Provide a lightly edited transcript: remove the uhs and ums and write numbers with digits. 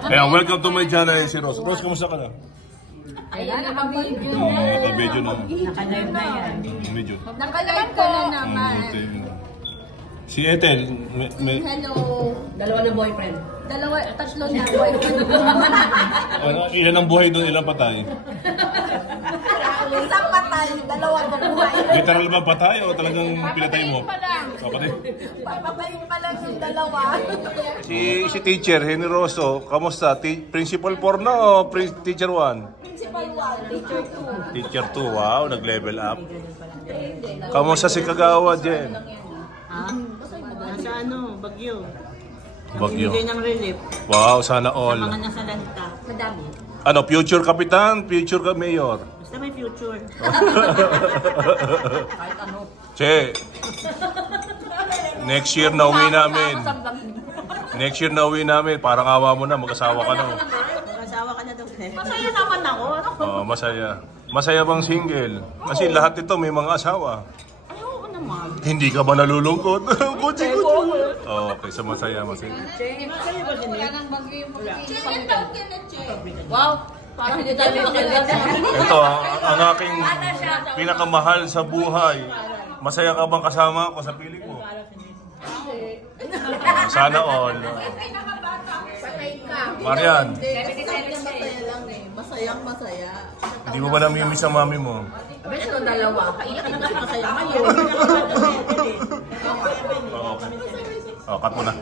Kaya welcome to my channel, si Rose. Rose, kamusta ka na? Ayan, naka-video. Naka-video na. Naka-live na yan. Video. Naka-live ka na naman. Si Ethel, Hello. Dalawa na boyfriend. Tatlo na boyfriend. Ilan ang buhay doon, ilan patay? Isang patay, dalawang buhay. Literal ba patay o talagang pinatay mo? Patay. Papatayin pa lang yung dalawa. Si teacher, Generoso, kamusta? Principal 4 na o teacher 1? Principal 1, teacher 2. Teacher 2, wow, nag-level up. Kamusta si Kagawa, Jen? Nasa Bagyo. Bagyo. Bigay ng relief. Wow, sana all. Mga nasa lanta. Madami. Ano, future kapitan, future mayor? Basta may future. Kahit ano. Che, next year na uwi namin. Next year na uwi namin. Parang awa mo na, mag-asawa ka na. Mag-asawa ka na daw. Masaya naman ako. Oh, masaya. Masaya bang single? Kasi lahat ito may mga asawa. Ayaw ko naman. Hindi ka ba nalulungkot? Kutsi. Oh, okay, so masaya. Masaya ba din yun? Wow, parang hindi tayo makalag. Ito, ang aking pinakamahal sa buhay. Masaya ka bang kasama ako sa piling mo? Sana all. Patay ka. Marian, Masaya lang eh. Masayang-masaya. hindi mo ba namimiss ang mami mo? Abes ko dalawa. Kaiyak na kasi masaya ngayon. Okay. Oh, cut mo na.